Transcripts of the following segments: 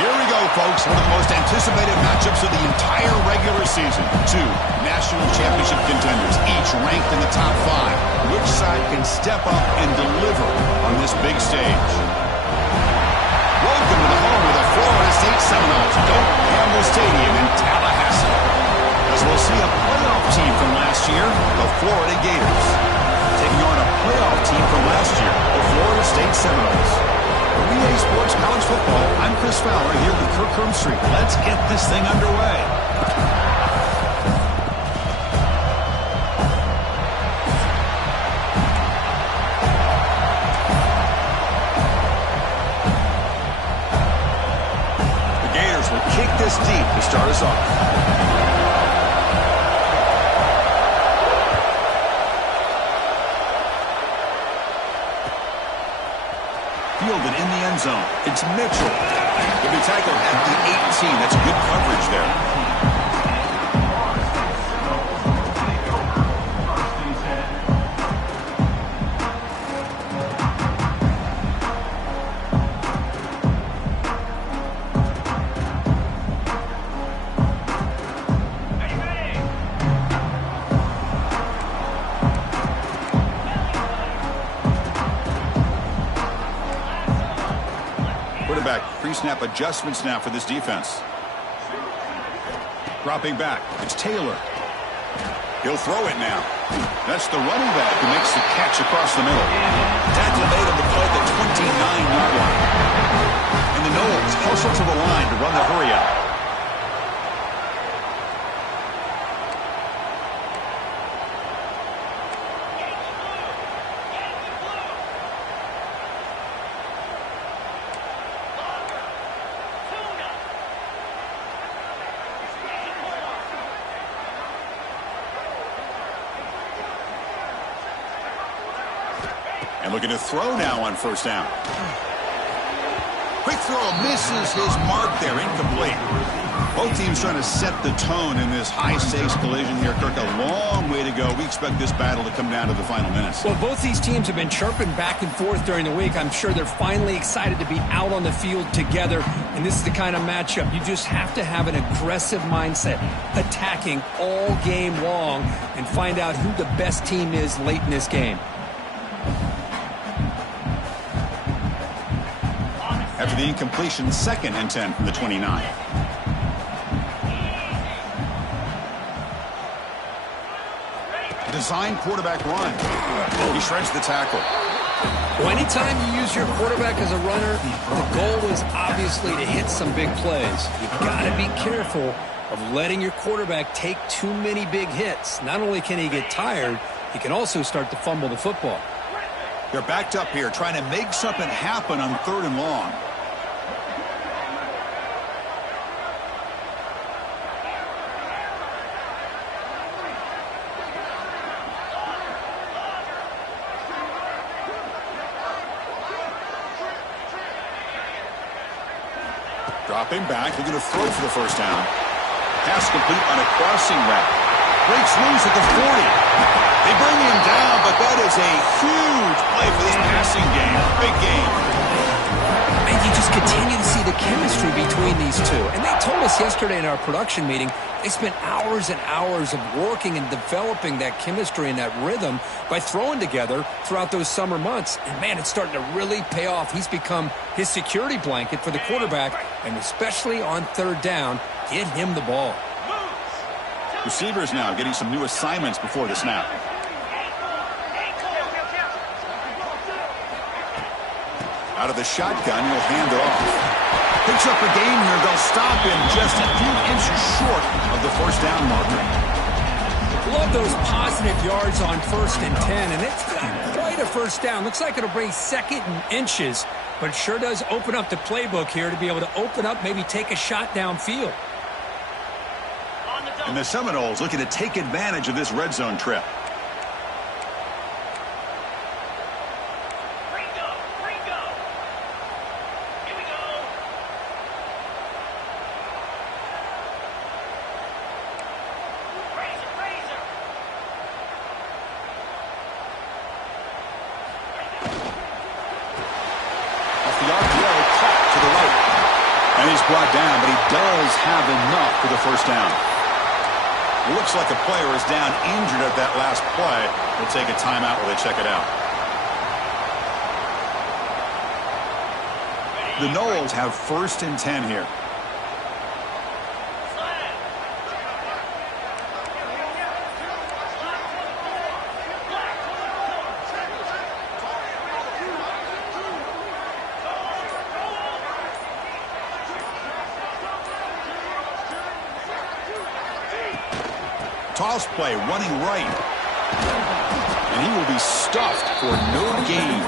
Here we go, folks. One of the most anticipated matchups of the entire regular season. Two national championship contenders, each ranked in the top 5. Which side can step up and deliver on this big stage? Welcome to the home of the Florida State Seminoles, Doak Campbell Stadium in Tallahassee. As we'll see a playoff team from last year, the Florida Gators, taking on a playoff team from last year, the Florida State Seminoles. For EA Sports College Football, I'm Chris Fowler here with Kirk Hermstreet. Let's get this thing underway. The Gators will kick this deep to start us off. Fielded in the end zone. It's Mitchell. He'll be tackled at the 18. That's good coverage there. Pre-snap adjustments now for this defense. Dropping back. It's Taylor. He'll throw it now. That's the running back who makes the catch across the middle. Tackle made on the play at the 29-yard line. And the Noles hustle to the line to run the hurry out. And looking to throw now on first down. Quick throw misses his mark there, incomplete. Both teams trying to set the tone in this high-stakes collision here. Kirk, a long way to go. We expect this battle to come down to the final minutes. Well, both these teams have been chirping back and forth during the week. I'm sure they're finally excited to be out on the field together. And this is the kind of matchup you just have to have an aggressive mindset, attacking all game long, and find out who the best team is late in this game. After the incompletion, 2nd and 10 from the 29. Design quarterback run. He shreds the tackle. Well, anytime you use your quarterback as a runner, the goal is obviously to hit some big plays. You've got to be careful of letting your quarterback take too many big hits. Not only can he get tired, he can also start to fumble the football. They're backed up here trying to make something happen on 3rd and long. Dropping back, looking to throw for the first down. Pass complete on a crossing route. Breaks loose at the 40. They bring him down, but that is a huge play for this passing game. Big game. And you just continue to see the chemistry between these two. And they told us yesterday in our production meeting, they spent hours and hours of working and developing that chemistry and that rhythm by throwing together throughout those summer months. And, man, it's starting to really pay off. He's become his security blanket for the quarterback, and especially on 3rd down, get him the ball. Receivers now getting some new assignments before the snap. Out of the shotgun, he'll hand it off. Picks up a gain here. They'll stop him just a few inches short of the first down marker. Love those positive yards on 1st and 10, and it's quite a first down. Looks like it'll bring 2nd and inches, but it sure does open up the playbook here to be able to open up, maybe take a shot downfield. And the Seminoles looking to take advantage of this red zone trip. he's brought down, but he does have enough for the first down. It looks like a player is down injured at that last play. They'll take a timeout while they check it out. The Noles have 1st and 10 here. Toss play, running right. And he will be stuffed for no gain.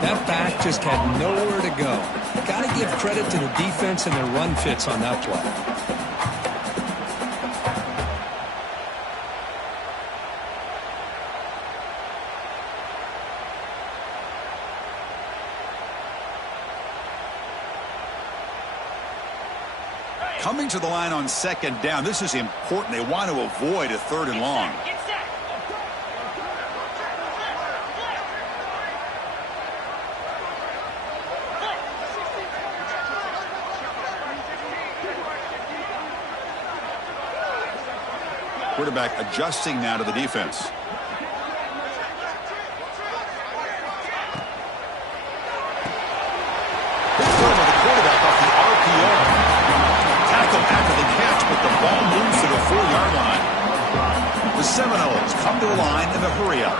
That back just had nowhere to go. Got to give credit to the defense and their run fits on that play. Coming to the line on 2nd down. This is important. They want to avoid a 3rd and long. Quarterback adjusting now to the defense. Big throw by the quarterback off the RPO. Tackle after the catch, but the ball moves to the 4-yard line. The Seminoles come to the line in a hurry-up.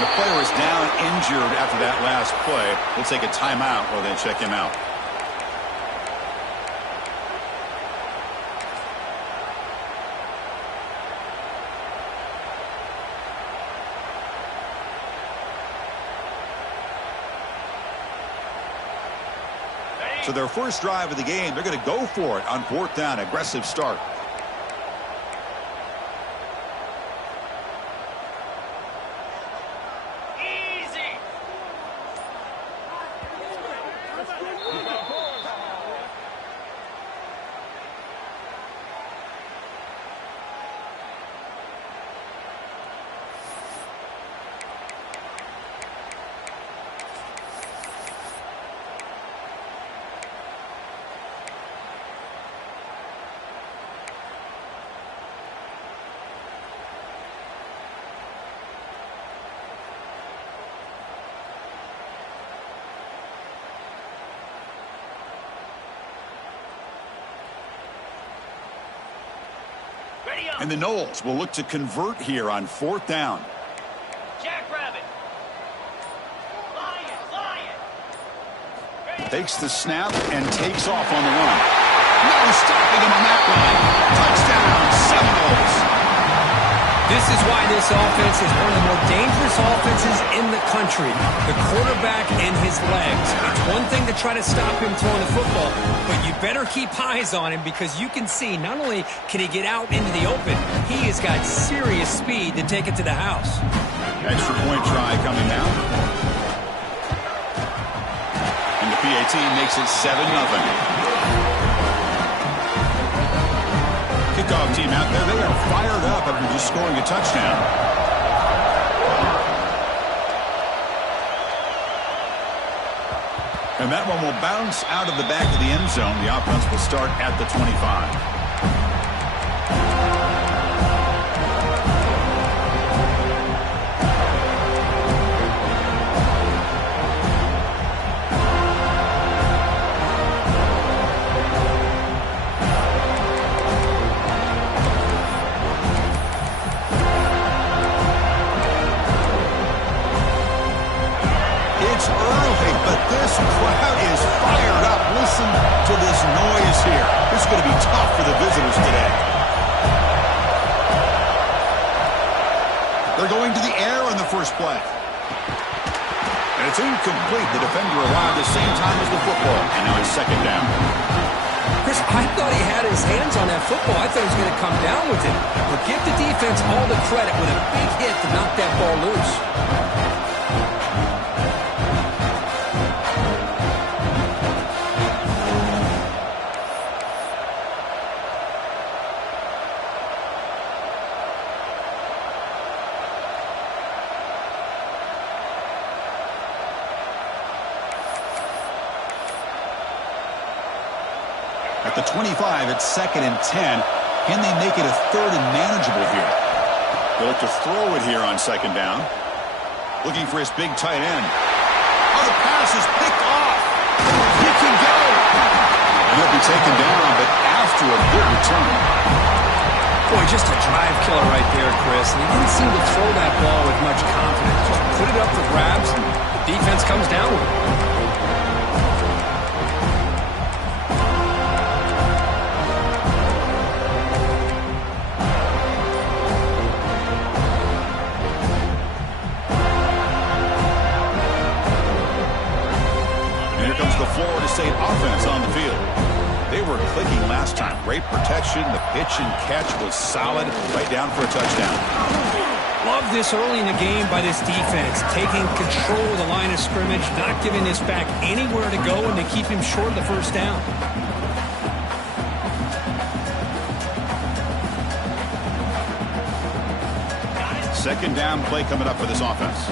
The player is down injured after that last play. We'll take a timeout while they check him out. So their first drive of the game, they're going to go for it on 4th down. Aggressive start. And the Noles will look to convert here on 4th down. Jackrabbit. Lion. Takes the snap and takes off on the run. No stopping him on that run. Touchdown, Seminoles. This is why this offense is one of the more dangerous offenses in the country. The quarterback and his legs. It's one thing to try to stop him throwing the football, but you better keep eyes on him because you can see not only can he get out into the open, he has got serious speed to take it to the house. Extra point try coming now. And the PAT makes it 7-0. Kickoff team out there, they are fired up after just scoring a touchdown. And that one will bounce out of the back of the end zone. The offense will start at the 25. This crowd is fired up. Listen to this noise here. It's going to be tough for the visitors today. They're going to the air on the first play. And it's incomplete. The defender arrived the same time as the football. And now it's 2nd down. Chris, I thought he had his hands on that football. I thought he was going to come down with it. But give the defense all the credit with a big hit to knock that ball loose. At the 25, it's 2nd and 10. Can they make it a 3rd and manageable here? They'll look to throw it here on 2nd down. Looking for his big tight end. Oh, the pass is picked off. He can go. And he'll be taken down, but after a good return. Boy, just a drive killer right there, Chris. And he didn't seem to throw that ball with much confidence. Just put it up for grabs, and the defense comes down with it. Florida State offense on the field. They were clicking last time. Great protection. The pitch and catch was solid. Right down for a touchdown. Love this early in the game by this defense. Taking control of the line of scrimmage, not giving this back anywhere to go, and they keep him short of the first down. Second down play coming up for this offense.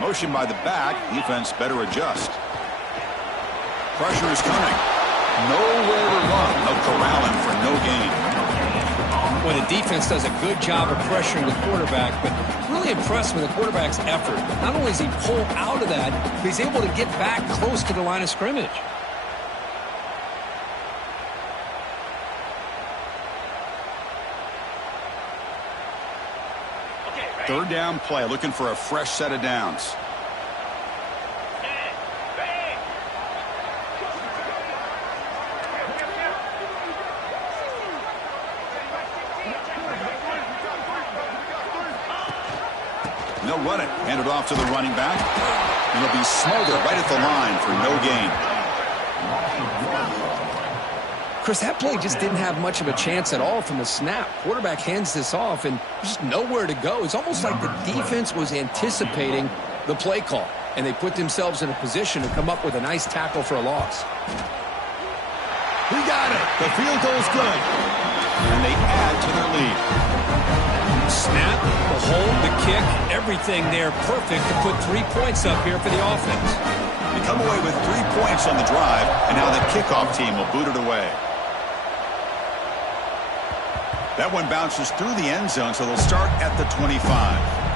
Motion by the back. Defense better adjust. Pressure is coming. Nowhere to run. No corralling for no gain. Well, the defense does a good job of pressuring the quarterback, but really impressed with the quarterback's effort. Not only does he pull out of that, but he's able to get back close to the line of scrimmage. Third down play, looking for a fresh set of downs. And they'll run it. Hand it off to the running back. And it'll be smothered right at the line for no gain. Chris, that play just didn't have much of a chance at all from the snap. Quarterback hands this off, and there's just nowhere to go. It's almost like the defense was anticipating the play call, and they put themselves in a position to come up with a nice tackle for a loss. We got it. The field goal's good. And they add to their lead. Snap, the hold, the kick, everything there perfect to put 3 points up here for the offense. They come away with 3 points on the drive, and now the kickoff team will boot it away. That one bounces through the end zone, so they'll start at the 25.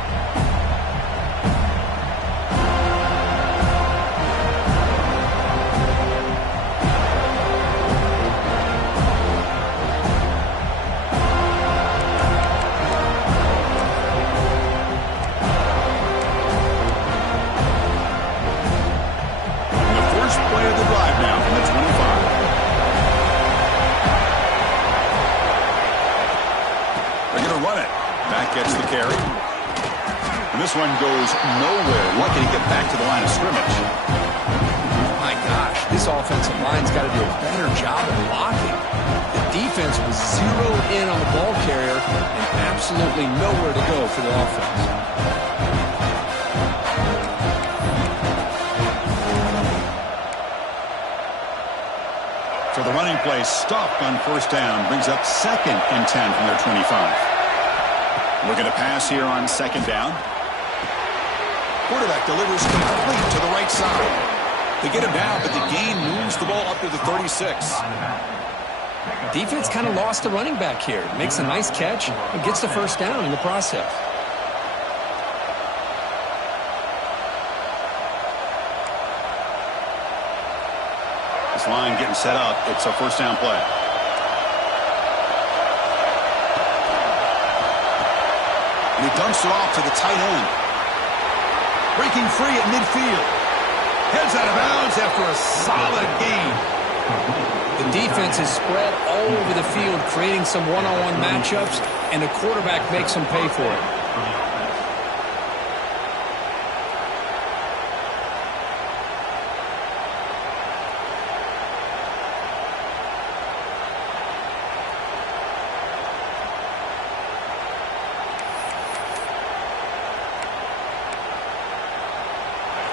Gets the carry. And this one goes nowhere. Lucky to get back to the line of scrimmage. My gosh, this offensive line's got to do a better job of blocking. The defense was zeroed in on the ball carrier and absolutely nowhere to go for the offense. So the running play stopped on first down. Brings up 2nd and 10 from their 25. Looking to pass here on 2nd down. Quarterback delivers complete to the right side. They get him down, but the gain moves the ball up to the 36. Defense kind of lost the running back here. Makes a nice catch and gets the first down in the process. This line getting set up. It's a first down play. And he dumps it off to the tight end. Breaking free at midfield. Heads out of bounds after a solid gain. The defense is spread all over the field, creating some one-on-one matchups, and the quarterback makes them pay for it.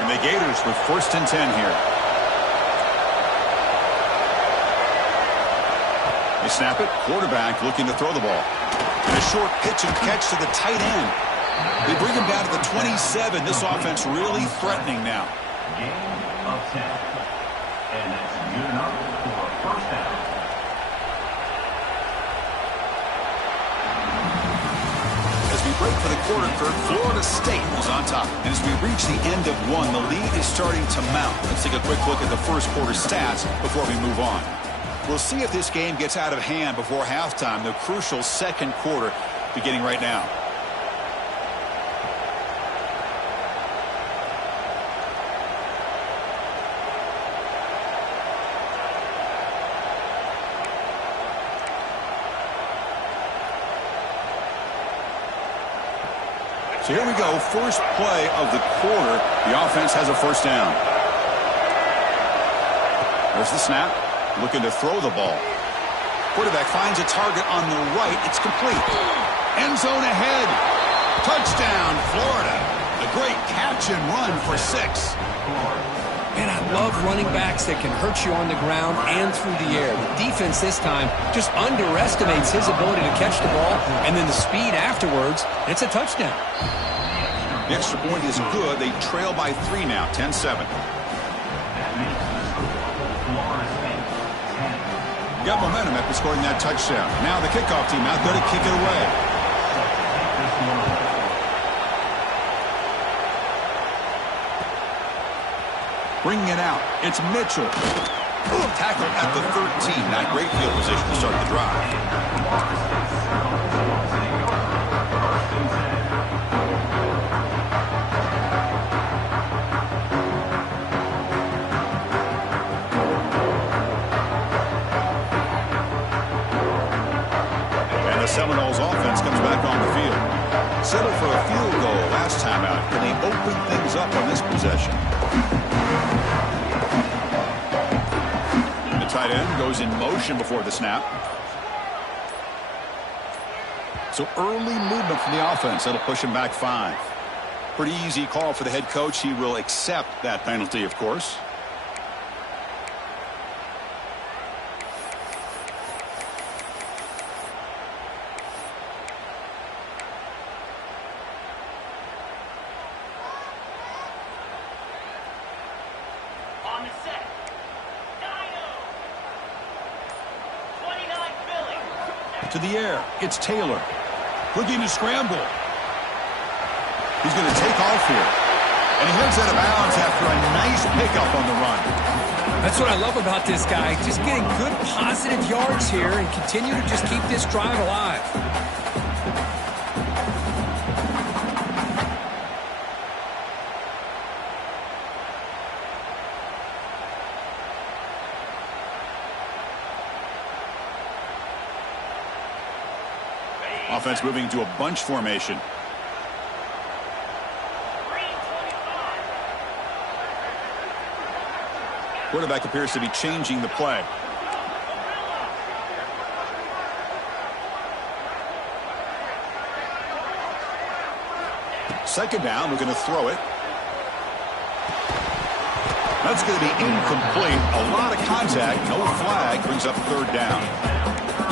And the Gators with 1st and 10 here. They snap it. Quarterback looking to throw the ball. And a short pitch and catch to the tight end. They bring him down to the 27. This offense really threatening now. Gain of 10. And that's good enough for a first down. As we break for the quarter, Kirk, Florida State is on top. And as we reach the end of one, the lead is starting to mount. Let's take a quick look at the first quarter stats before we move on. We'll see if this game gets out of hand before halftime, the crucial second quarter beginning right now. So here we go, first play of the quarter. The offense has a first down. There's the snap. Looking to throw the ball. Quarterback finds a target on the right. It's complete. End zone ahead. Touchdown, Florida. A great catch and run for 6. And I love running backs that can hurt you on the ground and through the air. The defense this time just underestimates his ability to catch the ball, and then the speed afterwards, it's a touchdown. The extra point is good. They trail by 3 now, 10-7. Got momentum after scoring that touchdown. Now the kickoff team out there to kick it away. Bringing it out. It's Mitchell. Tackle at the 13. Not great field position to start the drive. The Seminoles offense comes back on the field. Settled for a field goal last time out. Can they open things up on this possession? The tight end goes in motion before the snap. So early movement from the offense. That'll push him back 5. Pretty easy call for the head coach. He will accept that penalty, of course. To the air. It's Taylor. Looking to scramble. He's going to take off here. And he heads out of bounds after a nice pickup on the run. That's what I love about this guy. Just getting good positive yards here and continue to just keep this drive alive. Offense moving into a bunch formation. Quarterback appears to be changing the play. Second down, we're going to throw it. That's going to be incomplete. A lot of contact, no flag, brings up third down.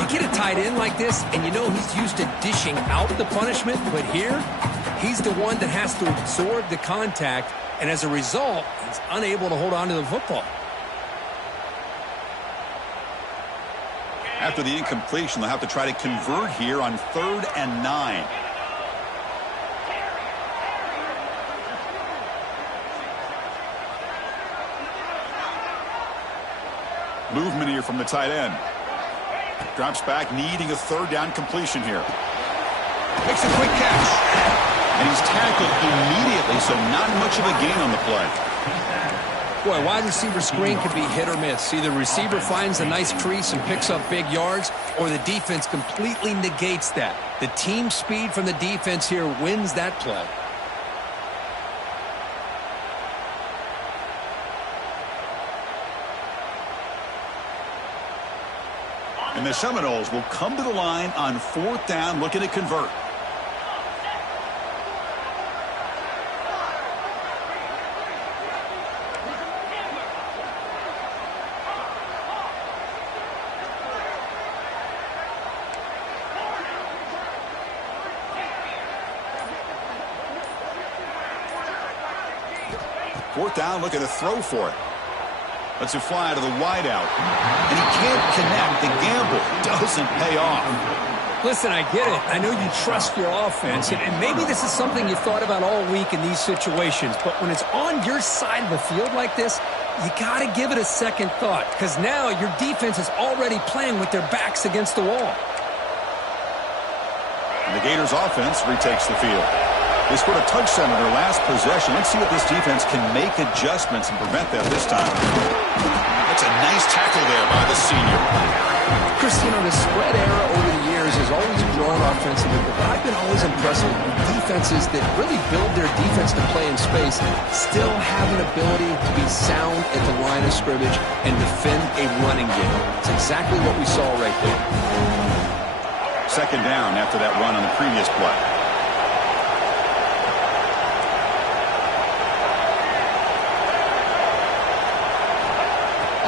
You get a tight end like this, and you know he's used to dishing out the punishment, but here, he's the one that has to absorb the contact, and as a result, he's unable to hold on to the football. After the incompletion, they'll have to try to convert here on 3rd and 9. Movement here from the tight end. Drops back, needing a third down completion here. Makes a quick catch. And he's tackled immediately, so not much of a gain on the play. Boy, wide receiver screen can be hit or miss. Either receiver finds a nice crease and picks up big yards, or the defense completely negates that. The team speed from the defense here wins that play. And the Seminoles will come to the line on 4th down, looking to convert. Fourth down, looking to throw for it. Lets it fly to the wideout. And he can't connect. The gamble doesn't pay off. Listen, I get it. I know you trust your offense, and maybe this is something you thought about all week in these situations, but when it's on your side of the field like this, you got to give it a second thought, because now your defense is already playing with their backs against the wall. And the Gators offense retakes the field. They scored a touchdown in their last possession. Let's see if this defense can make adjustments and prevent that this time. That's a nice tackle there by the senior. Chris, you know, the spread era over the years has always grown offensively, but I've been always impressed with defenses that really build their defense to play in space, still have an ability to be sound at the line of scrimmage and defend a running game. It's exactly what we saw right there. Second down after that run on the previous play.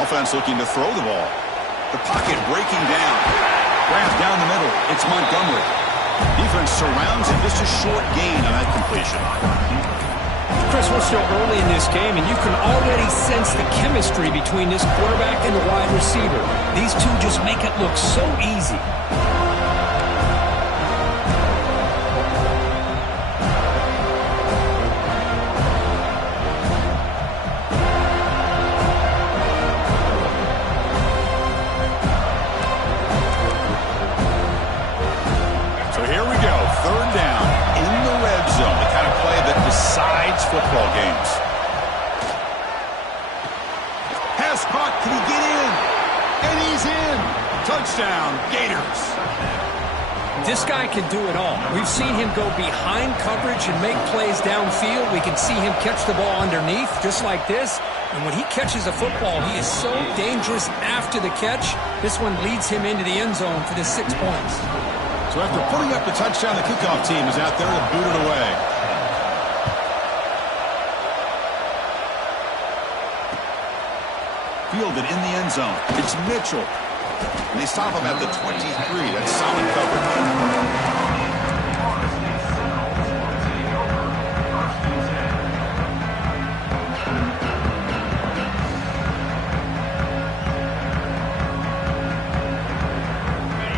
Offense looking to throw the ball. The pocket breaking down. Grabbed down the middle. It's Montgomery. Defense surrounds him. Just a short gain on that completion. Chris, we're still early in this game, and you can already sense the chemistry between this quarterback and the wide receiver. These two just make it look so easy. Football games. Pass caught. Can he get in? And he's in. Touchdown, Gators. This guy can do it all. We've seen him go behind coverage and make plays downfield. We can see him catch the ball underneath, just like this. And when he catches a football, he is so dangerous after the catch. This one leads him into the end zone for the 6 points. So after putting up the touchdown, the kickoff team is out there to boot it away. Fielded in the end zone. It's Mitchell. And they stop him at the 23. That's solid coverage.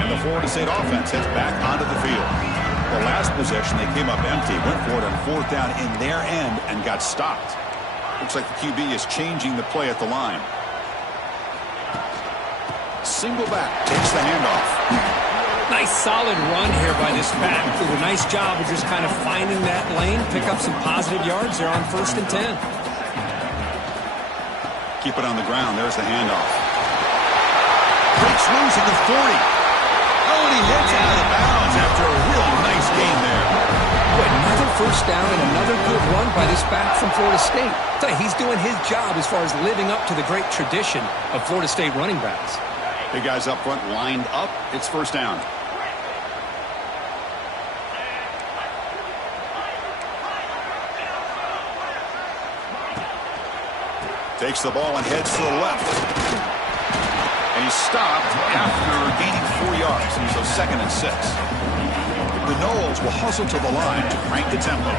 And the Florida State offense heads back onto the field. The last possession, they came up empty, went for it on 4th down in their end and got stopped. Looks like the QB is changing the play at the line. Single back, takes the handoff. Nice solid run here by this back. Did a nice job of just kind of finding that lane, pick up some positive yards there on 1st and 10. Keep it on the ground. There's the handoff. Breaks loose at the 40. Oh, and he hits out of bounds after a real nice gain there. Boy, another first down and another good run by this back from Florida State. He's doing his job as far as living up to the great tradition of Florida State running backs. Big guys up front lined up. It's 1st down. Takes the ball and heads to the left. And he's stopped after gaining 4 yards. So 2nd and 6. The Noles will hustle to the line to crank the tempo.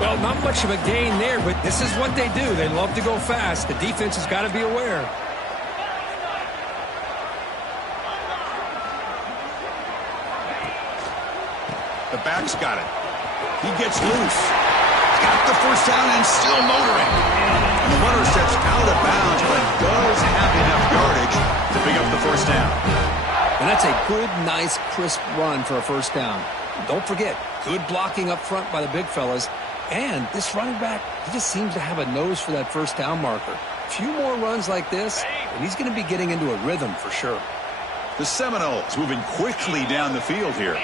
Well, not much of a gain there, but this is what they do. They love to go fast. The defense has got to be aware. The back's got it. He gets loose. Got the 1st down and still motoring. And the runner steps out of bounds, but does have enough yardage to pick up the 1st down. And that's a good, nice, crisp run for a 1st down. Don't forget, good blocking up front by the big fellas. And this running back, he just seems to have a nose for that 1st down marker. Few more runs like this, and he's going to be getting into a rhythm for sure. The Seminoles moving quickly down the field here.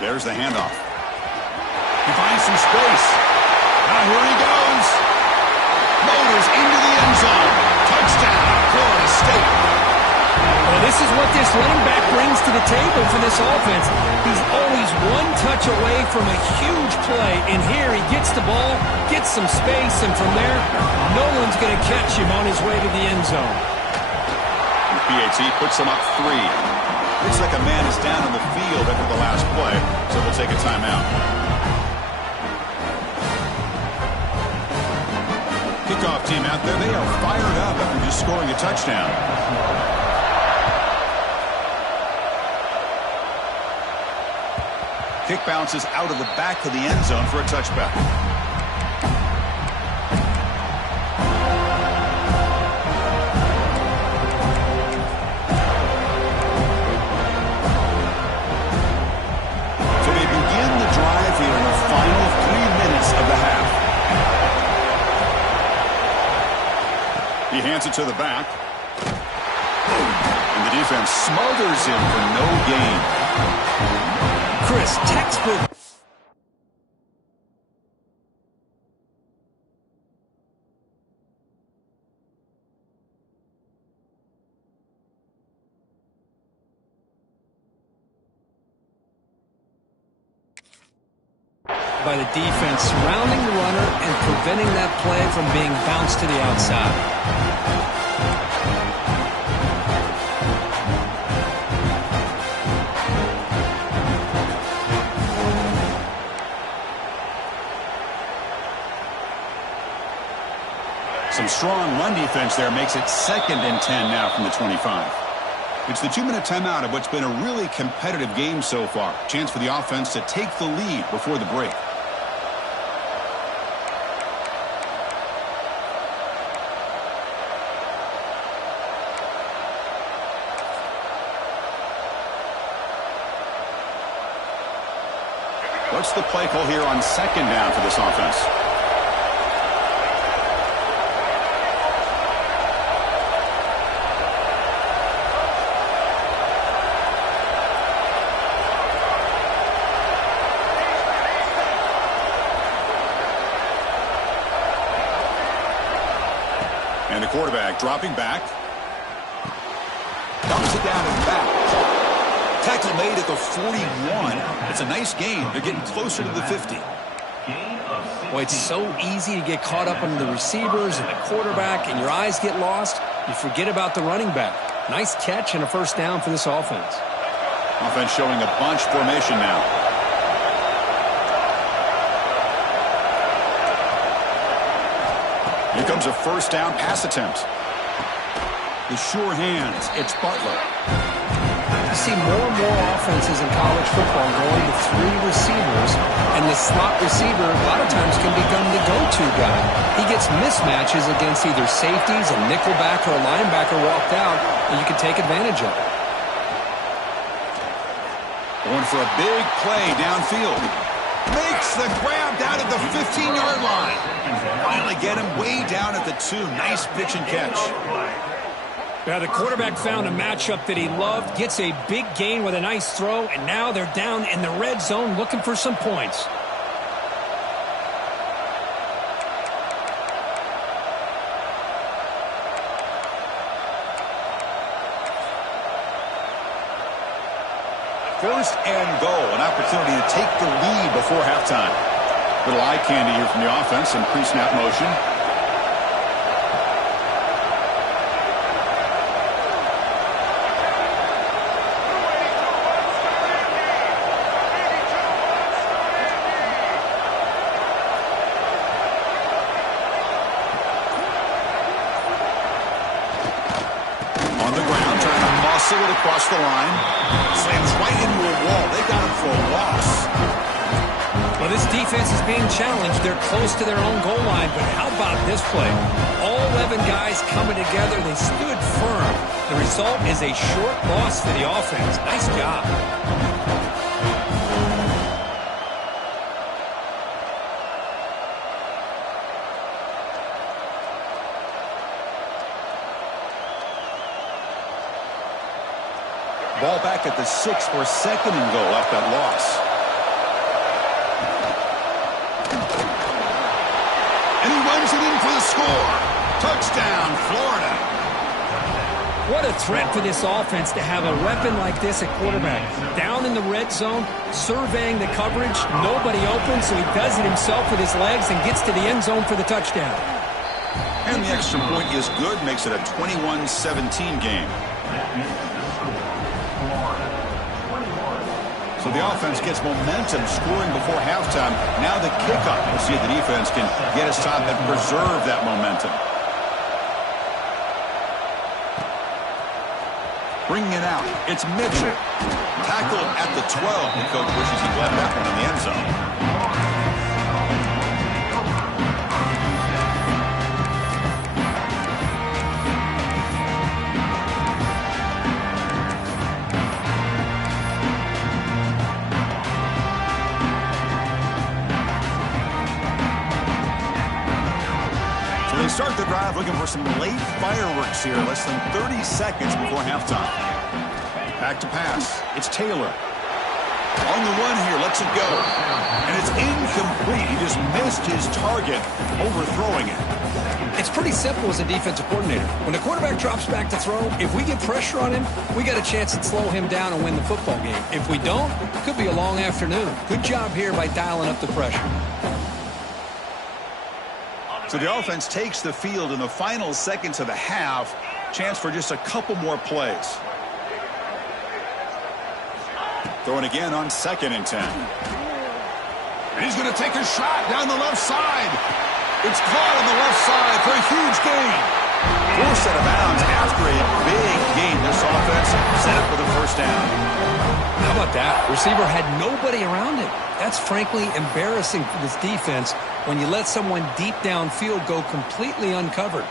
There's the handoff. He finds some space. Now here he goes. Motors into the end zone. Touchdown, Florida State. Well, this is what this running back brings to the table for this offense. He's always one touch away from a huge play, and here he gets the ball, gets some space, and from there, no one's going to catch him on his way to the end zone. And PAT puts him up 3. Looks like a man is down on the field after the last play, so we'll take a timeout. Kickoff team out there, they are fired up after just scoring a touchdown. Kick bounces out of the back of the end zone for a touchback. So they begin the drive here in the final 3 minutes of the half. He hands it to the back. And the defense smothers him for no gain. Chris, textbook. By the defense surrounding the runner and preventing that play from being bounced to the outside. Some strong run defense there makes it 2nd and 10 now from the 25. It's the 2-minute timeout of what's been a really competitive game so far. Chance for the offense to take the lead before the break. What's the play call here on 2nd down for this offense? And the quarterback dropping back. Dumps it down and back. Tackle made at the 41. It's a nice gain. They're getting closer to the 50. Boy, it's so easy to get caught up on the receivers and the quarterback, and your eyes get lost. You forget about the running back. Nice catch and a first down for this offense. Offense showing a bunch formation now. Here comes a first down pass attempt. The sure hands. It's Butler. You see more and more offenses in college football going to 3 receivers, and the slot receiver a lot of times can become the go-to guy. He gets mismatches against either safeties, a nickelback, or a linebacker walked out, and you can take advantage of it. Going for a big play downfield. Makes the grab down at the 15-yard line. Finally get him way down at the 2. Nice pitch and catch. Yeah, the quarterback found a matchup that he loved, gets a big gain with a nice throw, and now they're down in the red zone looking for some points. First and goal, an opportunity to take the lead before halftime. Little eye candy here from the offense and pre-snap motion. On the ground, trying to muscle it across the line. Slams right into a wall. They got him for a loss. Well, this defense is being challenged. They're close to their own goal line, but how about this play? All 11 guys coming together. They stood firm. The result is a short loss for the offense. Nice job. Ball back at the 6 for second and goal off that loss. And he runs it in for the score. Touchdown, Florida. What a threat for this offense to have a weapon like this at quarterback. Down in the red zone, surveying the coverage, nobody open, so he does it himself with his legs and gets to the end zone for the touchdown. And the extra point is good, makes it a 21-17 game. So the offense gets momentum, scoring before halftime. Now the kickoff. We'll see if the defense can get his top and preserve that momentum. Bringing it out, it's Mitchell. Tackled at the 12. The coach wishes he left that one in the end zone. Start the drive looking for some late fireworks here. Less than 30 seconds before halftime. Back to pass. It's Taylor. On the run here. Lets it go. And it's incomplete. He just missed his target, overthrowing it. It's pretty simple as a defensive coordinator. When the quarterback drops back to throw, if we get pressure on him, we got a chance to slow him down and win the football game. If we don't, it could be a long afternoon. Good job here by dialing up the pressure. So the offense takes the field in the final seconds of the half. Chance for just a couple more plays. Throwing again on 2nd and 10. And he's going to take a shot down the left side. It's caught on the left side for a huge gain. Forced out of bounds after a big gain. This offense set up for the first down. How about that? Receiver had nobody around him. That's frankly embarrassing for this defense when you let someone deep downfield go completely uncovered.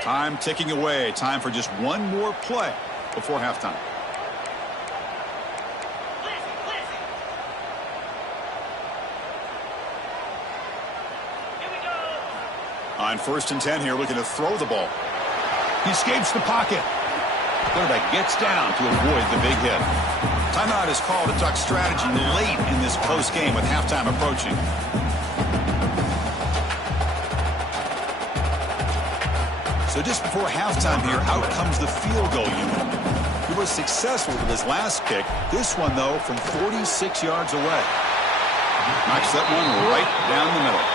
Time ticking away. Time for just one more play before halftime. On 1st and 10 here, looking to throw the ball. He escapes the pocket. Quarterback gets down to avoid the big hit. Timeout is called to talk strategy late in this close game with halftime approaching. So just before halftime here, out comes the field goal unit. He was successful with his last kick. This one, though, from 46 yards away. Knocks that one right down the middle.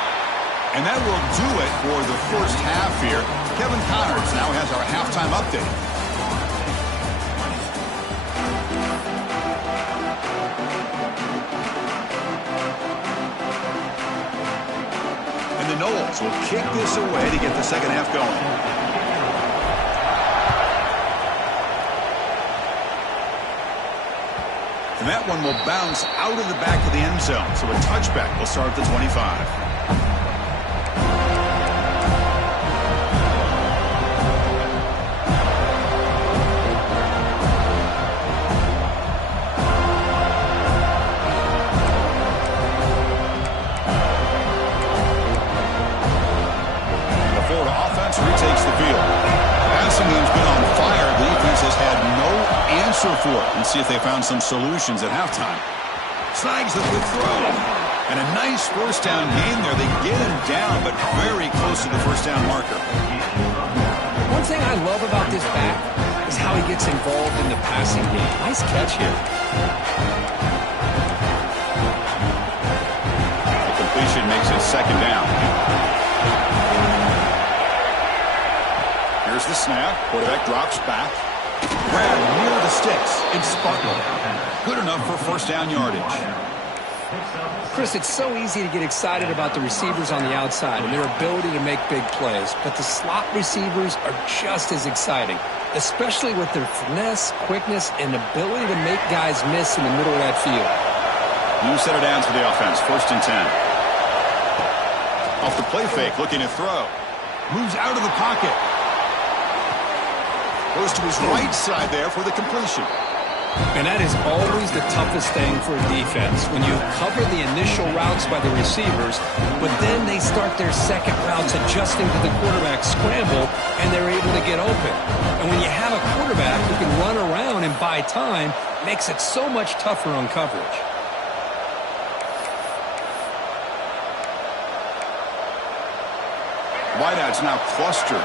And that will do it for the first half here. Kevin Connors now has our halftime update. And the Noles will kick this away to get the second half going. And that one will bounce out of the back of the end zone. So a touchback will start at the 25. Retakes the field. Passing game's been on fire. The defense has had no answer for it. Let's see if they found some solutions at halftime. Snags the good throw. And a nice first down gain there. They get him down, but very close to the first down marker. One thing I love about this back is how he gets involved in the passing game. Nice catch here. The completion makes it second down. Here's the snap. Quarterback drops back. Grabbed near the sticks. It's Sparkle. Good enough for first down yardage. Chris, it's so easy to get excited about the receivers on the outside and their ability to make big plays, but the slot receivers are just as exciting. especially with their finesse, quickness, and ability to make guys miss in the middle of that field. New set of downs for the offense. 1st and 10. Off the play fake, looking to throw. Moves out of the pocket. Goes to his right side there for the completion. And that is always the toughest thing for a defense, when you cover the initial routes by the receivers, but then they start their second routes adjusting to the quarterback's scramble, and they're able to get open. And when you have a quarterback who can run around and buy time, it makes it so much tougher on coverage. Wideouts now clustered.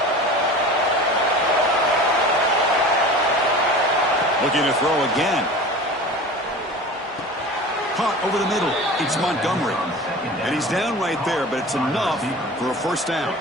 Looking to throw again. Caught over the middle. It's Montgomery. And he's down right there, but it's enough for a 1st down.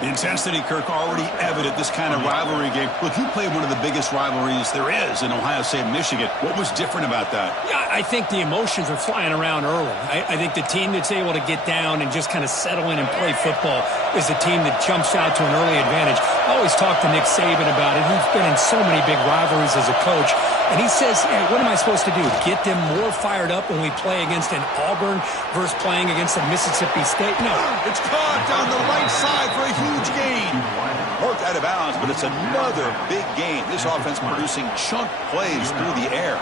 The intensity, Kirk, already evident this kind of rivalry game. Look, you played one of the biggest rivalries there is in Ohio State and Michigan. What was different about that? Yeah, I think the emotions are flying around early. I think the team that's able to get down and just kind of settle in and play football is the team that jumps out to an early advantage. I always talk to Nick Saban about it. He's been in so many big rivalries as a coach. And he says, hey, what am I supposed to do? Get them more fired up when we play against an Auburn versus playing against a Mississippi State? No. It's caught down the right side for a huge gain. Worked out of bounds, but it's another big gain. This offense producing chunk plays through the air.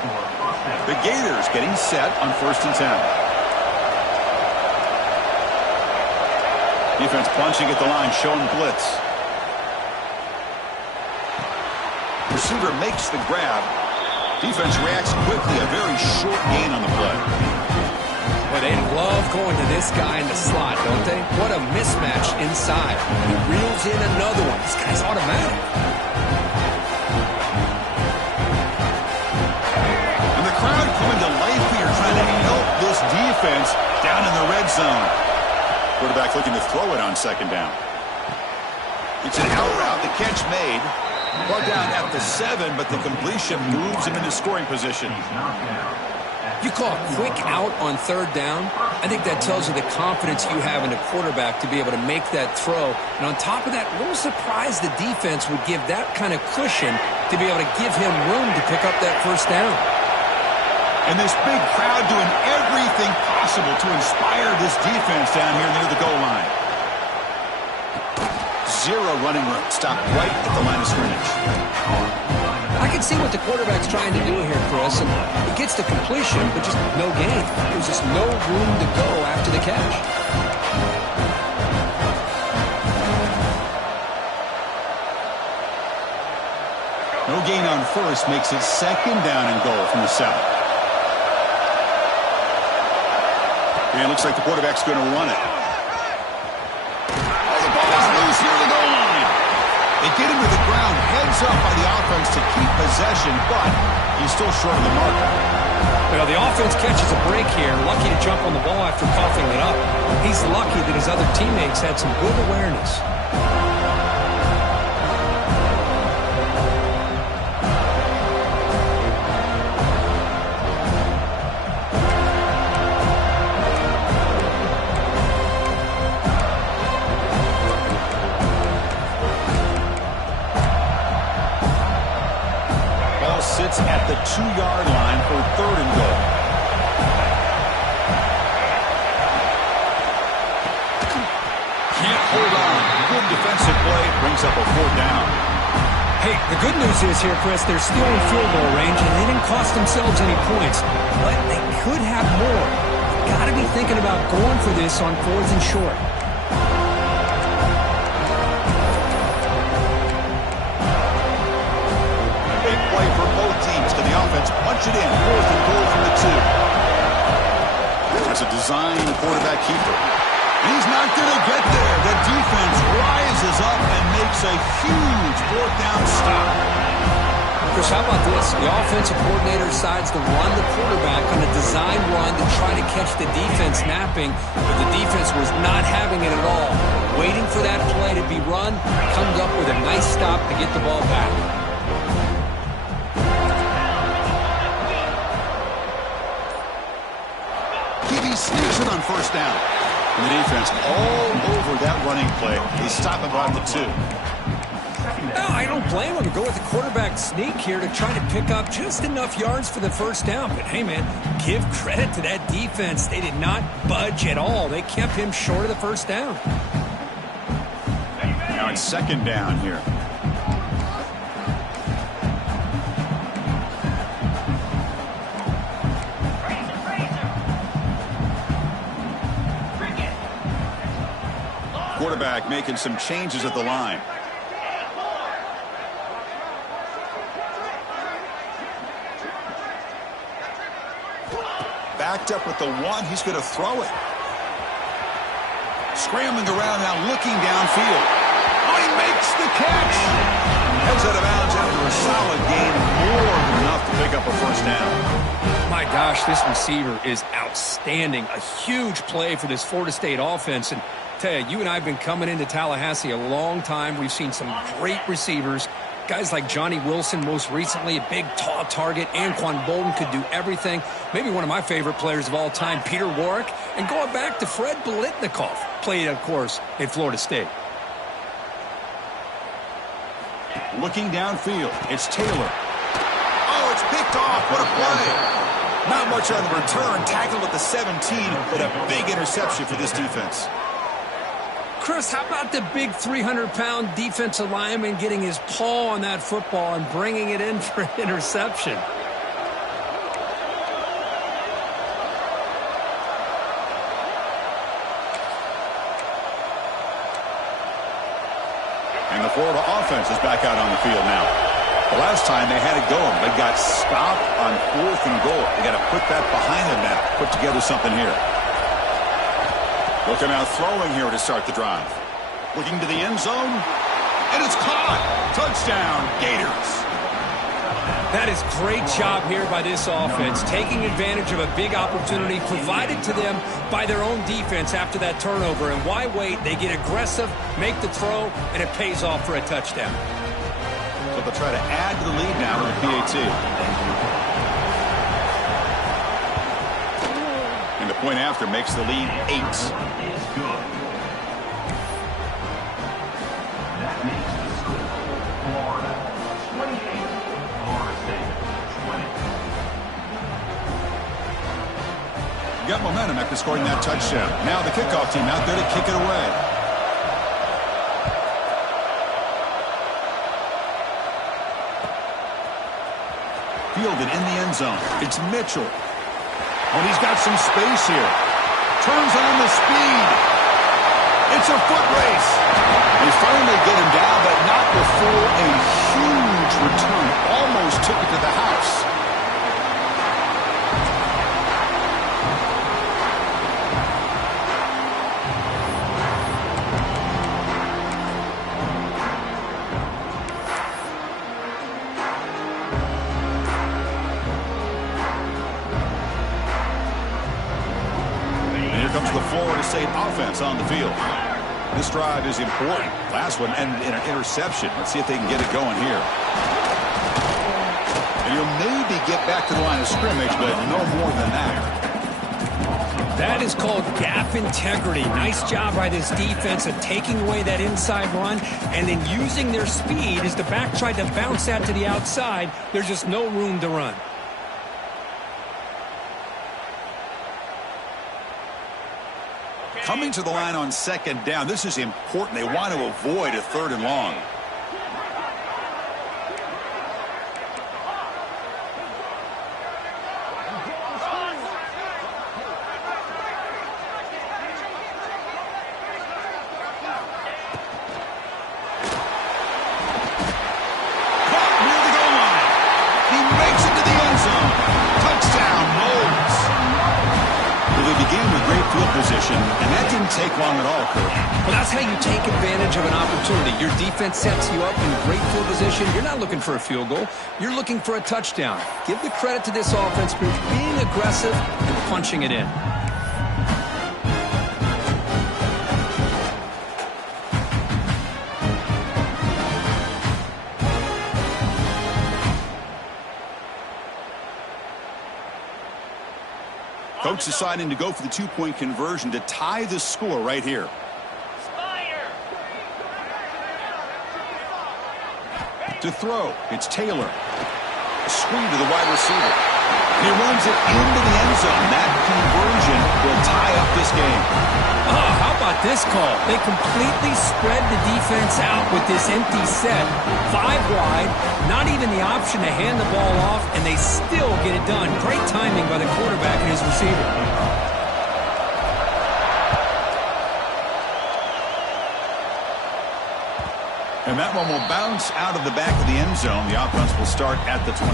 The Gators getting set on 1st and 10. Defense punching at the line, showing blitz. Receiver makes the grab. Defense reacts quickly. A very short gain on the play. Well, they love going to this guy in the slot, don't they? What a mismatch inside. He reels in another one. This guy's automatic. And the crowd coming to life here, trying to help this defense down in the red zone. Quarterback looking to throw it on 2nd down. It's an out route. The catch made. Brought down at the 7, but the completion moves him into scoring position. You call a quick out on 3rd down. I think that tells you the confidence you have in a quarterback to be able to make that throw. And on top of that, a little surprised the defense would give that kind of cushion to be able to give him room to pick up that 1st down. And this big crowd doing everything possible to inspire this defense down here near the goal line. Zero running room. Stopped right at the line of scrimmage. I can see what the quarterback's trying to do here, Chris. And he gets the completion, but just no gain. There's just no room to go after the catch. No gain on 1st makes it 2nd down and goal from the 7. And it looks like the quarterback's going to run it. Near the goal line. They get him to the ground, heads up by the offense to keep possession, but he's still short of the mark. Well, the offense catches a break here, lucky to jump on the ball after coughing it up. He's lucky that his other teammates had some good awareness. Sits at the 2-yard line for 3rd and goal. Can't hold on. Good defensive play. Brings up a 4th down. Hey, the good news is here, Chris, they're still in field goal range, and they didn't cost themselves any points. But they could have more. You've got to be thinking about going for this on 4th and short. Play for both teams. Can the offense punch it in? 4th and goal from the 2. That's a design quarterback keeper. He's not going to get there. The defense rises up and makes a huge 4th down stop. Chris, how about this? The offensive coordinator decides to run the quarterback on a design run to try to catch the defense napping, but the defense was not having it at all. Waiting for that play to be run, comes up with a nice stop to get the ball back. Sneaks it on 1st down. And the defense all over that running play. They stop about the 2. No, I don't blame him. Go with the quarterback sneak here to try to pick up just enough yards for the first down. But, hey, man, give credit to that defense. They did not budge at all. They kept him short of the first down. Now it's second down here. Quarterback making some changes at the line. Backed up with the one. He's going to throw it. Scrambling around now, looking downfield. Oh, he makes the catch. Heads out of bounds after a solid gain. More than enough to pick up a first down. My gosh, this receiver is outstanding. A huge play for this Florida State offense. And tell you and I have been coming into Tallahassee a long time. We've seen some great receivers. Guys like Johnny Wilson, most recently, a big, tall target. Anquan Bolden could do everything. Maybe one of my favorite players of all time, Peter Warrick. And going back to Fred Biletnikoff, played, of course, at Florida State. Looking downfield, it's Taylor. Oh, it's picked off. What a play. Not much on the return. Tackled at the 17, but a big interception for this defense. Chris, how about the big 300-pound defensive lineman getting his paw on that football and bringing it in for an interception? And the Florida offense is back out on the field now. The last time they had it going, they got stopped on 4th and goal. They got to put that behind them now, put together something here. Looking out throwing here to start the drive. Looking to the end zone. And it's caught. Touchdown, Gators. That is great job here by this offense, taking advantage of a big opportunity provided to them by their own defense after that turnover. And why wait? They get aggressive, make the throw, and it pays off for a touchdown. So they'll try to add to the lead now to the PAT. And the point after makes the lead 8. Is good. That makes the score Florida 28, Florida State 20. Got momentum after scoring that touchdown. Now the kickoff team out there to kick it away. Fielded in the end zone. It's Mitchell. And he's got some space here. Turns on the speed. It's a foot race. They finally get him down, but not before a huge return. Almost took it to the house. Comes the Florida State offense on the field. This drive is important. Last one ended in an interception. Let's see if they can get it going here. And you'll maybe get back to the line of scrimmage, but no more than that. That is called gap integrity. Nice job by this defense of taking away that inside run and then using their speed as the back tried to bounce that to the outside. There's just no room to run. Coming to the line on second down, this is important. They want to avoid a 3rd and long. Caught near the goal line. He makes it to the end zone. Touchdown, Moles. Well, they began with great field position, and that didn't take long at all, Kirk. Well, that's how you take advantage of an opportunity. Your defense sets you up in great field position. You're not looking for a field goal. You're looking for a touchdown. Give the credit to this offense for being aggressive and punching it in. Coach deciding to go for the 2-point conversion to tie the score right here. Spire. Ready, To throw, it's Taylor. A screen to the wide receiver. He runs it into the end zone. That conversion will tie up this game. Oh, how about this call? They completely spread the defense out with this empty set. 5 wide, not even the option to hand the ball off, and they still get it done. Great timing by the quarterback and his receiver. And that one will bounce out of the back of the end zone. The offense will start at the 25.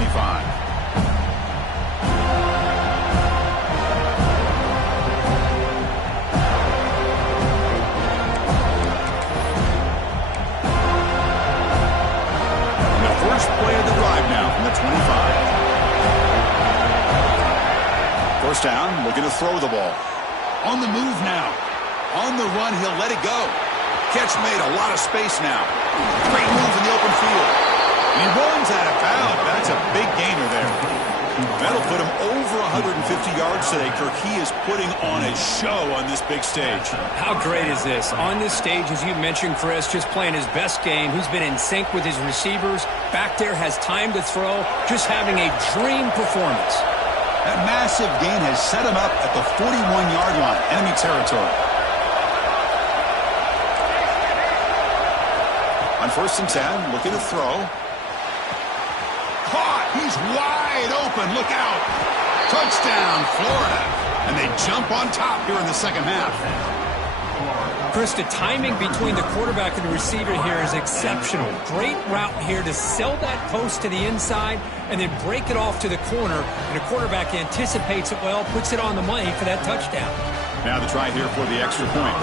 And the first play of the drive now from the 25. First down, looking to throw the ball. On the move now. On the run, he'll let it go. Catch made, a lot of space now. Great move in the open field. And he runs out of bounds. That's a big gainer there. That'll put him over 150 yards today, Kirk. He is putting on a show on this big stage. How great is this? On this stage, as you mentioned, Chris, just playing his best game. He's been in sync with his receivers. Back there, has time to throw. Just having a dream performance. That massive gain has set him up at the 41-yard line, enemy territory. On 1st and 10, looking to throw. Caught! He's wide open. Look out! Touchdown, Florida. And they jump on top here in the second half. Chris, the timing between the quarterback and the receiver here is exceptional. Great route here to sell that post to the inside and then break it off to the corner. And the quarterback anticipates it well, puts it on the money for that touchdown. Now the try here for the extra point.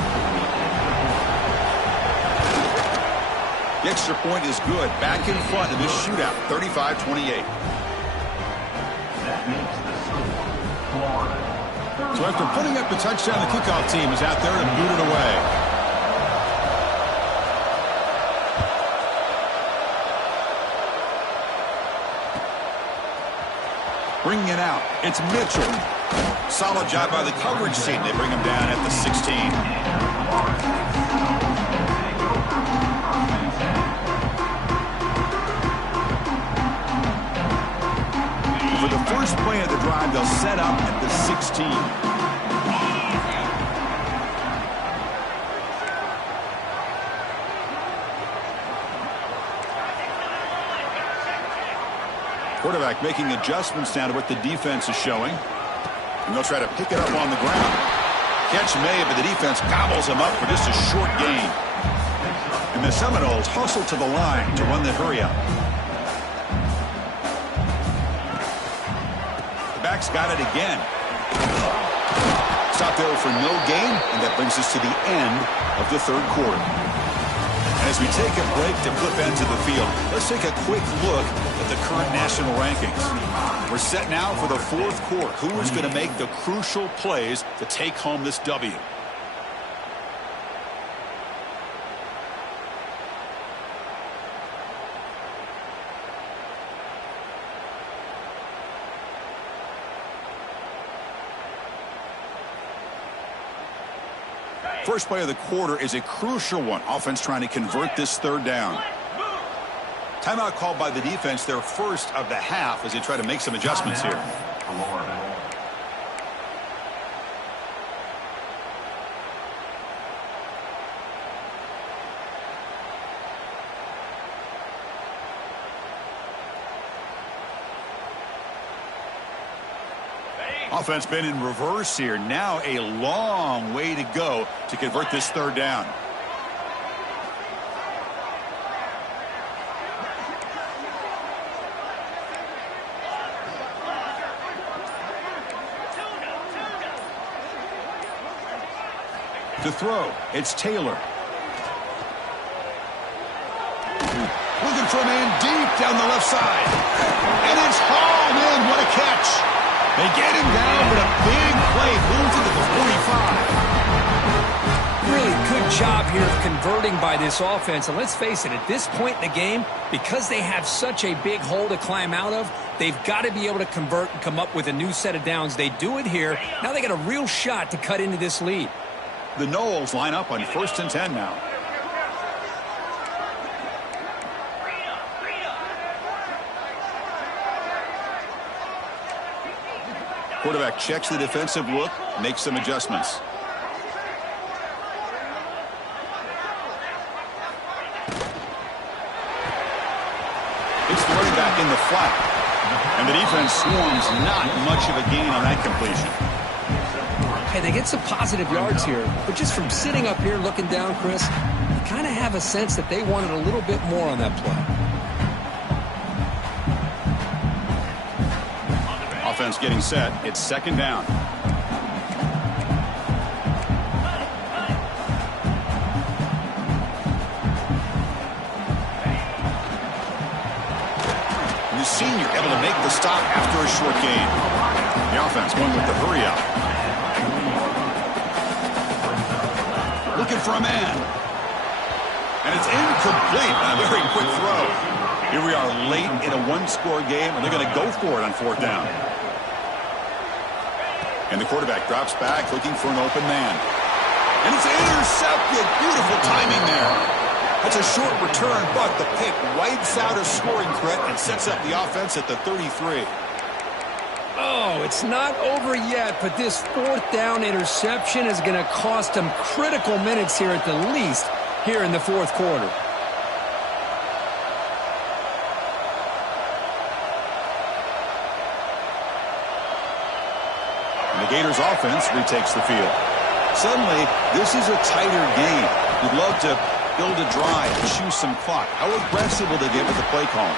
The extra point is good. Back in front of this shootout, 35-28. So after putting up the touchdown, the kickoff team is out there to boot it away. Bringing it out, it's Mitchell. Solid job by the coverage team. They bring him down at the 16. For the first play of the drive, they'll set up at the 16. Quarterback making adjustments down to what the defense is showing. And they'll try to pick it up on the ground. Catch made, but the defense gobbles him up for just a short gain. And the Seminoles hustle to the line to run the hurry-up. Back's got it again. Stop there for no gain, and that brings us to the end of the third quarter. And as we take a break to flip into the field, let's take a quick look at the current national rankings. We're set now for the fourth quarter. Who is going to make the crucial plays to take home this W? First play of the quarter is a crucial one. Offense trying to convert this third down. Timeout called by the defense, their first of the half, as they try to make some adjustments here. Offense been in reverse here. Now a long way to go to convert this third down. To throw, it's Taylor. Looking for a man deep down the left side. And it's hauled in. What a catch. They get him down, but a big play moves into the 45. Really good job here of converting by this offense. And let's face it, at this point in the game, because they have such a big hole to climb out of, they've got to be able to convert and come up with a new set of downs. They do it here. Now they got a real shot to cut into this lead. The Noles line up on 1st and 10 now. Quarterback checks the defensive look, makes some adjustments. It's the running back in the flat. And the defense swarms, not much of a gain on that completion. Hey, they get some positive yards here, but just from sitting up here looking down, Chris, you kind of have a sense that they wanted a little bit more on that play. Offense getting set. It's second down. The senior able to make the stop after a short gain. The offense going with the hurry up. Looking for a man. And it's incomplete on a very quick throw. Here we are late in a one-score game, and they're going to go for it on fourth down. And the quarterback drops back looking for an open man. And it's intercepted. Beautiful timing there. That's a short return, but the pick wipes out a scoring threat and sets up the offense at the 33. Oh, it's not over yet, but this fourth down interception is going to cost them critical minutes here at the least here in the fourth quarter. And the Gators offense retakes the field. Suddenly, this is a tighter game. You'd love to build a drive, chew some clock. How aggressive will they get with the play call?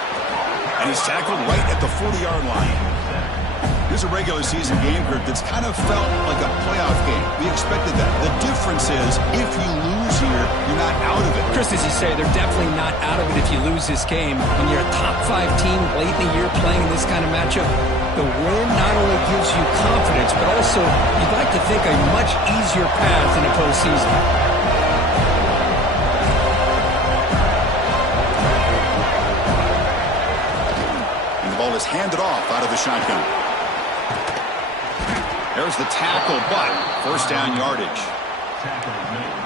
And he's tackled right at the 40-yard line. This is a regular season game group that's kind of felt like a playoff game. We expected that. The difference is if you lose here, you're not out of it. Chris, as you say, they're definitely not out of it if you lose this game. When you're a top-5 team late in the year playing in this kind of matchup, the win not only gives you confidence, but also you'd like to think a much easier path in a postseason. And the ball is handed off out of the shotgun. There's the tackle, but first down yardage.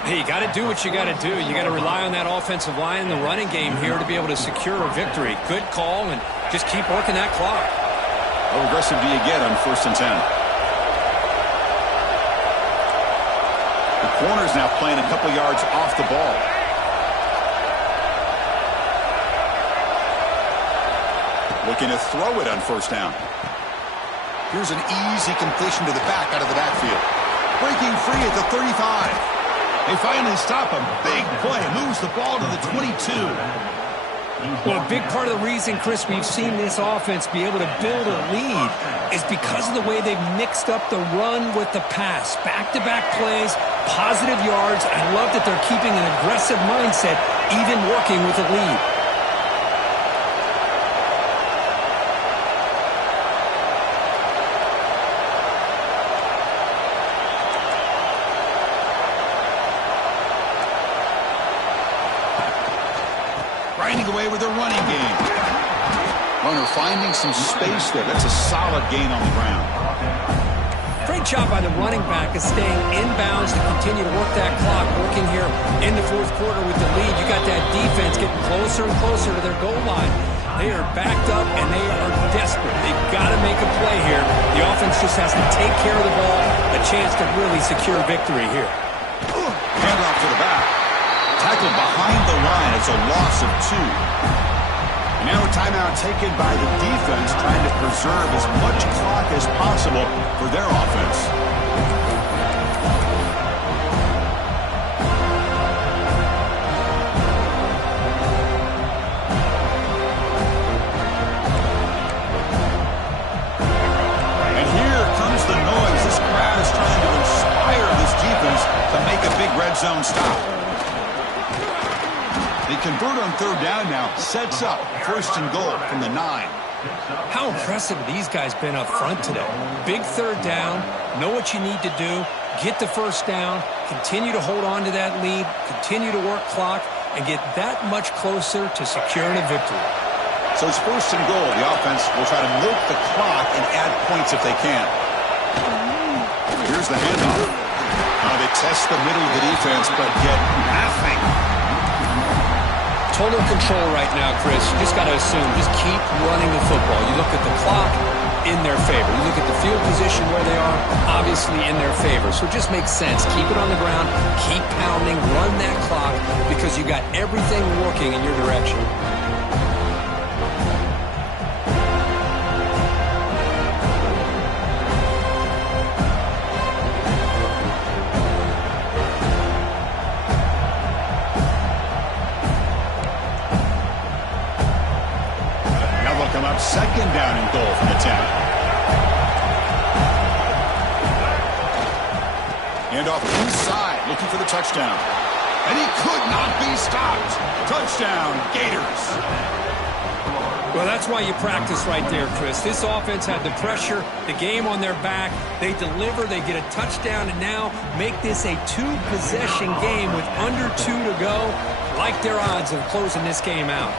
Hey, you got to do what you got to do. You got to rely on that offensive line and the running game here to be able to secure a victory. Good call, and just keep working that clock. How aggressive do you get on first and 10? The corner's now playing a couple yards off the ball. Looking to throw it on first down. Here's an easy completion to the back out of the backfield. Breaking free at the 35. They finally stop him. Big play. Moves the ball to the 22. Well, a big part of the reason, Chris, we've seen this offense be able to build a lead is because of the way they've mixed up the run with the pass. Back-to-back plays, positive yards. I love that they're keeping an aggressive mindset, even working with a lead. Away with their running game. Runner finding some space there. That's a solid gain on the ground. Great job by the running back of staying inbounds to continue to work that clock, working here in the fourth quarter with the lead. You got that defense getting closer and closer to their goal line. They are backed up and they are desperate. They've got to make a play here. The offense just has to take care of the ball, a chance to really secure victory here. Hand off to the back. Tackled behind the line. It's a loss of 2. And now a timeout taken by the defense, trying to preserve as much clock as possible for their offense. And here comes the noise. This crowd is trying to inspire this defense to make a big red zone stop. They convert on third down now. Sets up first and goal from the 9. How impressive have these guys been up front today? Big third down. Know what you need to do. Get the first down. Continue to hold on to that lead. Continue to work clock. And get that much closer to securing a victory. So it's first and goal. The offense will try to milk the clock and add points if they can. Here's the handoff. Now they test the middle of the defense, but get nothing. Total control right now, Chris. You just got to assume. Just keep running the football. You look at the clock. in their favor. You look at the field position where they are, obviously in their favor. So it just makes sense. Keep it on the ground, keep pounding, run that clock, because you got everything working in your direction. Second down and goal from the 10. And off inside, looking for the touchdown. And he could not be stopped. Touchdown, Gators. Well, that's why you practice right there, Chris. This offense had the pressure, the game on their back. They deliver, they get a touchdown, and now make this a two-possession game with under 2 to go. Like their odds of closing this game out.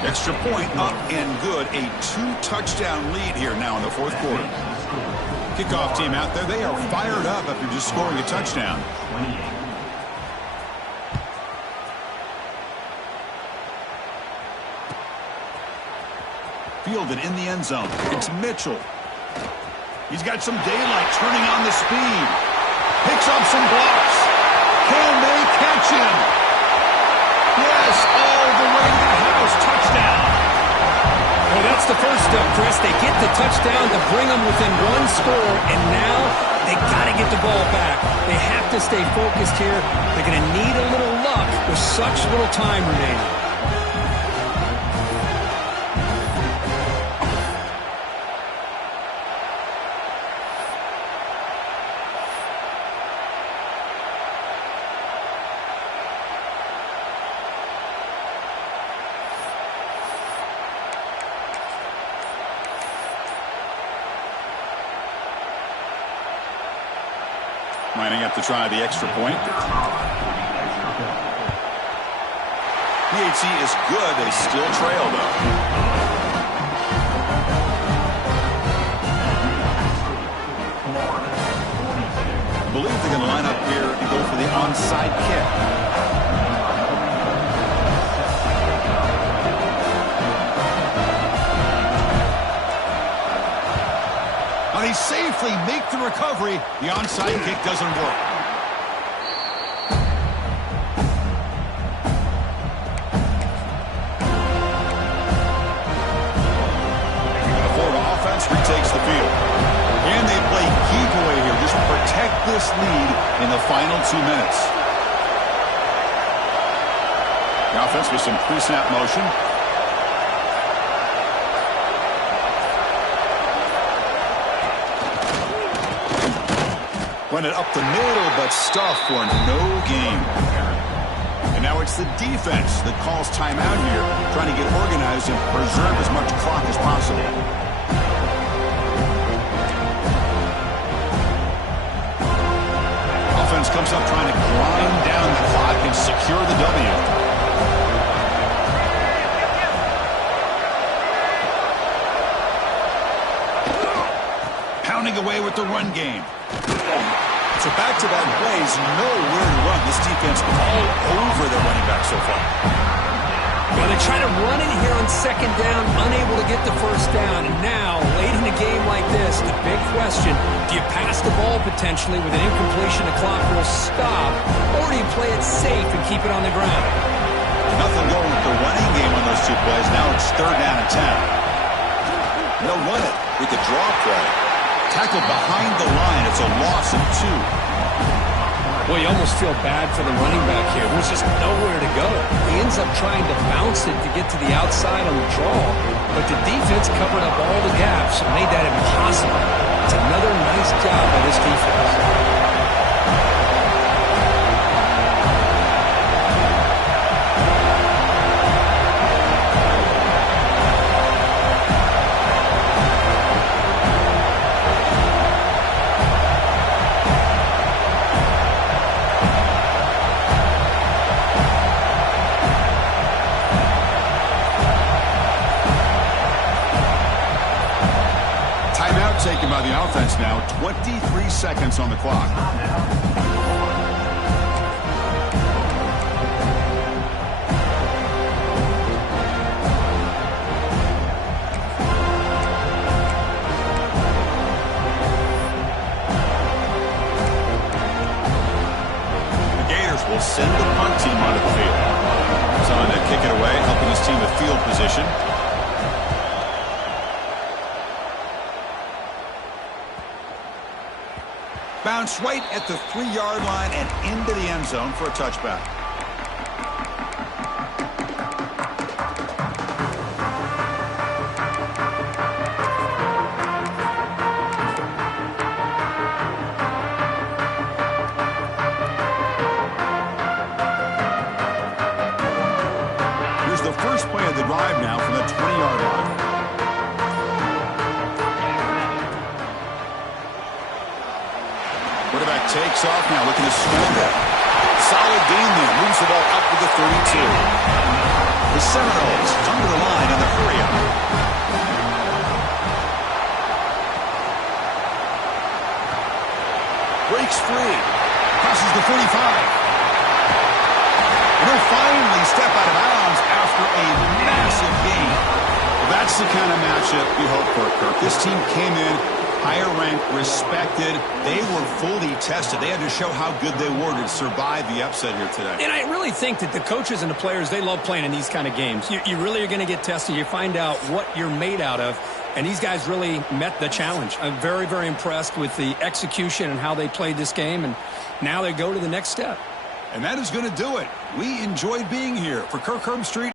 Extra point up and good. A 2-touchdown lead here now in the fourth quarter. Kickoff team out there. They are fired up after just scoring a touchdown. Fielded in the end zone. It's Mitchell. He's got some daylight, turning on the speed. Picks up some blocks. Can they catch him? Yes, all the way to the house. Touchdown. Well, that's the first step, Chris. They get the touchdown to bring them within one score, and now they got to get the ball back. They have to stay focused here. They're going to need a little luck with such little time remaining. Lining up to try the extra point. PHC is good. They still trail, though. I believe they're going to line up here and go for the onside kick. They safely make the recovery. The onside kick doesn't work. The Florida offense retakes the field. And they play keep away here. Just protect this lead in the final 2 minutes. The offense with some pre-snap motion. Run it up the middle, but stuffed for no gain. And now it's the defense that calls timeout here, trying to get organized and preserve as much clock as possible. Offense comes up trying to grind down the clock and secure the W. Pounding away with the run game. So back-to-back plays, nowhere to run. This defense all over their running back so far. Well, they try to run it here on second down, unable to get the first down. And now, late in a game like this, the big question, do you pass the ball potentially with an incompletion, the clock will stop, or do you play it safe and keep it on the ground? Nothing going with the running game on those 2 plays. Now it's 3rd down and 10. They'll run it with the draw play. Tackled behind the line. It's a loss of 2. Well, you almost feel bad for the running back here. There's just nowhere to go. He ends up trying to bounce it to get to the outside on the draw, but the defense covered up all the gaps and made that impossible. It's another nice job by this defense. Taken by the offense now. 23 seconds on the clock. Bounced right at the 3-yard line and into the end zone for a touchback. Here's the first play of the drive now from the 20-yard line. Quarterback takes off now, looking to scramble. Solid gain there. Moves the ball up to the 32. The Seminoles under the line in the hurry-up. Breaks free. Crosses the 45. And he'll finally step out of bounds after a massive gain. Well, that's the kind of matchup we hope for, Kirk. This team came in higher ranked, respected. They were fully tested. They had to show how good they were to survive the upset here today. And I really think that the coaches and the players, they love playing in these kind of games. You really are going to get tested. You find out what you're made out of. And these guys really met the challenge. I'm very, very impressed with the execution and how they played this game. And now they go to the next step. And that is going to do it. We enjoyed being here. For Kirk Herbstreit